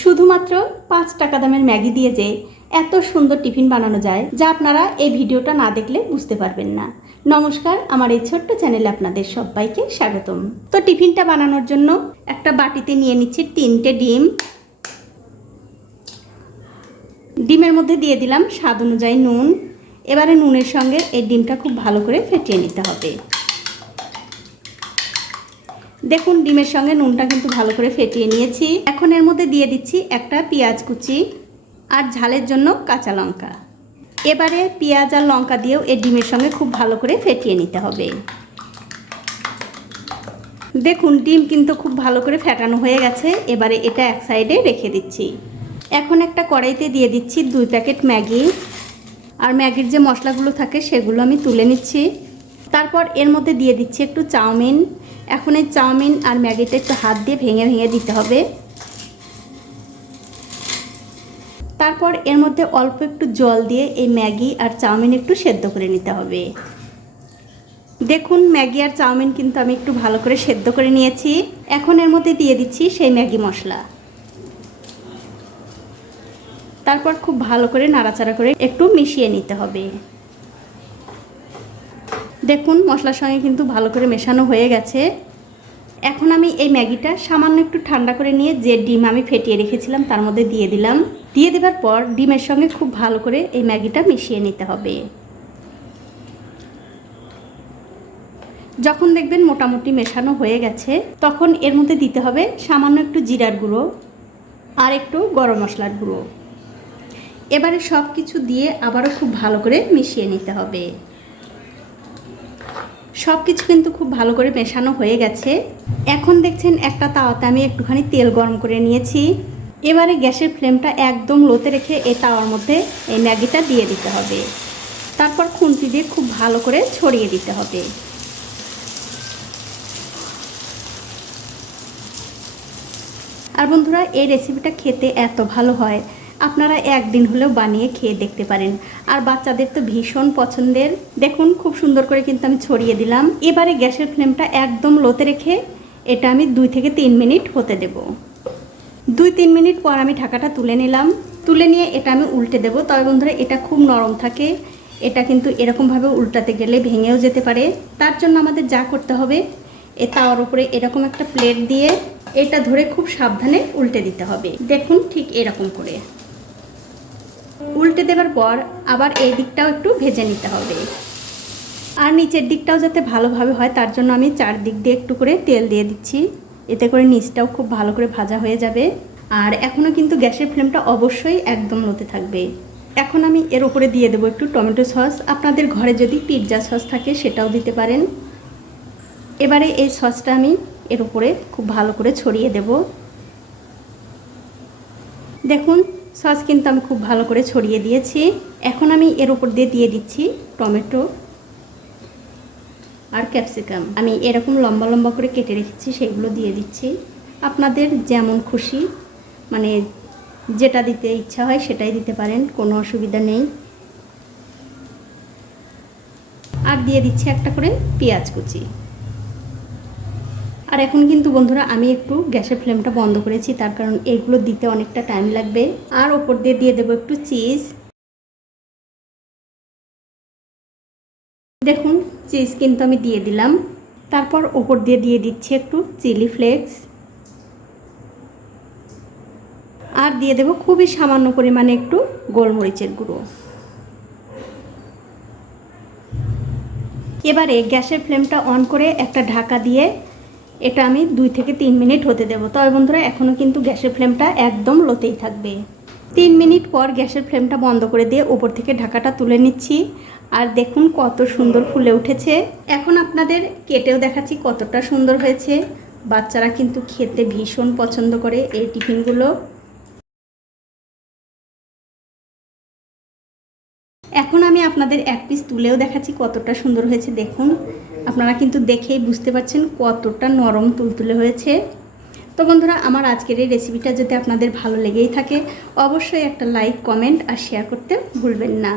শুধুমাত্র পাঁচ টাকা দামের ম্যাগি দিয়ে যে এত সুন্দর টিফিন বানানো যায়, যা আপনারা এই ভিডিওটা না দেখলে বুঝতে পারবেন না। নমস্কার, আমার এই ছোট্ট চ্যানেলে আপনাদের সবাইকে স্বাগতম। তো টিফিনটা বানানোর জন্য একটা বাটিতে নিয়ে নিচ্ছি তিনটে ডিম। ডিমের মধ্যে দিয়ে দিলাম স্বাদ অনুযায়ী নুন। এবারে নুনের সঙ্গে এই ডিমটা খুব ভালো করে ফেটিয়ে নিতে হবে। দেখুন, ডিমের সঙ্গে নুনটা কিন্তু ভালো করে ফেটিয়ে নিয়েছি। এখন এর মধ্যে দিয়ে দিচ্ছি একটা পেঁয়াজ কুচি আর ঝালের জন্য কাঁচা লঙ্কা। এবারে পেঁয়াজ আর লঙ্কা দিয়েও এই ডিমের সঙ্গে খুব ভালো করে ফেটিয়ে নিতে হবে। দেখুন, ডিম কিন্তু খুব ভালো করে ফেটানো হয়ে গেছে। এবারে এটা এক সাইডে রেখে দিচ্ছি। এখন একটা কড়াইতে দিয়ে দিচ্ছি দুই প্যাকেট ম্যাগি। আর ম্যাগির যে মশলাগুলো থাকে, সেগুলো আমি তুলে নিচ্ছি। তারপর এর মধ্যে দিয়ে দিচ্ছি একটু চাউমিন। এখন এই চাউমিন আর ম্যাগিটা একটু হাত দিয়ে ভেঙে ভেঙে দিতে হবে। তারপর এর মধ্যে অল্প একটু জল দিয়ে এই ম্যাগি আর চাউমিন একটু সেদ্ধ করে নিতে হবে। দেখুন, ম্যাগি আর চাউমিন কিন্তু আমি একটু ভালো করে সেদ্ধ করে নিয়েছি। এখন এর মধ্যে দিয়ে দিচ্ছি সেই ম্যাগি মশলা। তারপর খুব ভালো করে নাড়াচাড়া করে একটু মিশিয়ে নিতে হবে। দেখুন, মশলার সঙ্গে কিন্তু ভালো করে মেশানো হয়ে গেছে। এখন আমি এই ম্যাগিটা সামান্য একটু ঠান্ডা করে নিয়ে যে ডিম আমি ফেটিয়ে রেখেছিলাম, তার মধ্যে দিয়ে দিলাম। দিয়ে দেওয়ার পর ডিমের সঙ্গে খুব ভালো করে এই ম্যাগিটা মিশিয়ে নিতে হবে। যখন দেখবেন মোটামুটি মেশানো হয়ে গেছে, তখন এর মধ্যে দিতে হবে সামান্য একটু জিরার গুঁড়ো আর একটু গরম মশলার গুঁড়ো। এবারে সব কিছু দিয়ে আবারও খুব ভালো করে মিশিয়ে নিতে হবে। সব কিছু কিন্তু খুব ভালো করে মেশানো হয়ে গেছে। এখন দেখছেন একটা তাওয়াতে আমি একটুখানি তেল গরম করে নিয়েছি। এবারে গ্যাসের ফ্লেমটা একদম লোতে রেখে এই তাওয়ার মধ্যে এই ম্যাগিটা দিয়ে দিতে হবে। তারপর খুন্তি দিয়ে খুব ভালো করে ছড়িয়ে দিতে হবে। আর বন্ধুরা, এই রেসিপিটা খেতে এত ভালো হয়। আপনারা একদিন হলেও বানিয়ে খেয়ে দেখতে পারেন। আর বাচ্চাদের তো ভীষণ পছন্দের। দেখুন, খুব সুন্দর করে কিন্তু আমি ছড়িয়ে দিলাম। এবারে গ্যাসের ফ্লেমটা একদম লোতে রেখে এটা আমি দুই থেকে তিন মিনিট হতে দেব। দুই তিন মিনিট পর আমি ঢাকাটা তুলে নিলাম। তুলে নিয়ে এটা আমি উল্টে দেব। তবে বন্ধুরা, এটা খুব নরম থাকে। এটা কিন্তু এরকমভাবে উল্টাতে গেলে ভেঙেও যেতে পারে। তার জন্য আমাদের যা করতে হবে, এ তাওয়ার উপরে এরকম একটা প্লেট দিয়ে এটা ধরে খুব সাবধানে উল্টে দিতে হবে। দেখুন ঠিক এরকম করে। উল্টে দেওয়ার পর আবার এই দিকটাও একটু ভেজে নিতে হবে। আর নিচের দিকটাও যাতে ভালোভাবে হয়, তার জন্য আমি চারদিক দিয়ে একটু করে তেল দিয়ে দিচ্ছি। এতে করে নিচটাও খুব ভালো করে ভাজা হয়ে যাবে। আর এখনও কিন্তু গ্যাসের ফ্লেমটা অবশ্যই একদম লোতে থাকবে। এখন আমি এর উপরে দিয়ে দেবো একটু টমেটো সস। আপনাদের ঘরে যদি পিৎজা সস থাকে, সেটাও দিতে পারেন। এবারে এই সসটা আমি এর উপরে খুব ভালো করে ছড়িয়ে দেব। দেখুন সস কিন্তু আমি খুব ভালো করে ছড়িয়ে দিয়েছি। এখন আমি এর উপর দিয়ে দিয়ে দিচ্ছি টমেটো আর ক্যাপসিকাম। আমি এরকম লম্বা লম্বা করে কেটে রেখেছি, সেগুলো দিয়ে দিচ্ছি। আপনাদের যেমন খুশি মানে যেটা দিতে ইচ্ছা হয় সেটাই দিতে পারেন, কোনো অসুবিধা নেই। আর দিয়ে দিচ্ছি একটা করে পেঁয়াজ কুচি। আর এখন কিন্তু বন্ধুরা আমি একটু গ্যাসের ফ্লেমটা বন্ধ করেছি, তার কারণ এইগুলো দিতে অনেকটা টাইম লাগবে। আর ওপর দিয়ে দিয়ে দেবো একটু চিজ দেখুন চিজ কিন্তু আমি দিয়ে দিলাম। তারপর ওপর দিয়ে দিয়ে দিচ্ছি একটু চিলি ফ্লেক্স আর দিয়ে দেবো খুবই সামান্য পরিমাণে একটু গোলমরিচের গুঁড়ো। এবারে গ্যাসের ফ্লেমটা অন করে একটা ঢাকা দিয়ে এটা আমি দুই থেকে তিন মিনিট হতে দেবো। তবে বন্ধুরা এখনও কিন্তু গ্যাসের ফ্লেমটা একদম লোতেই থাকবে। তিন মিনিট পর গ্যাসের ফ্লেমটা বন্ধ করে দিয়ে ওপর থেকে ঢাকাটা তুলে নিচ্ছি। আর দেখুন কত সুন্দর ফুলে উঠেছে। এখন আপনাদের কেটেও দেখাচ্ছি কতটা সুন্দর হয়েছে। বাচ্চারা কিন্তু খেতে ভীষণ পছন্দ করে এই টিফিনগুলো। এখন আমি আপনাদের এক পিস তুলেও দেখাচ্ছি কতটা সুন্দর হয়েছে। দেখুন আপনারা কিন্তু দেখেই বুঝতে পারছেন কতটা নরম তুলতুলে হয়েছে। তো বন্ধুরা, আমার আজকের এই রেসিপিটা যদি আপনাদের ভালো লেগেই থাকে, অবশ্যই একটা লাইক কমেন্ট আর শেয়ার করতে ভুলবেন না।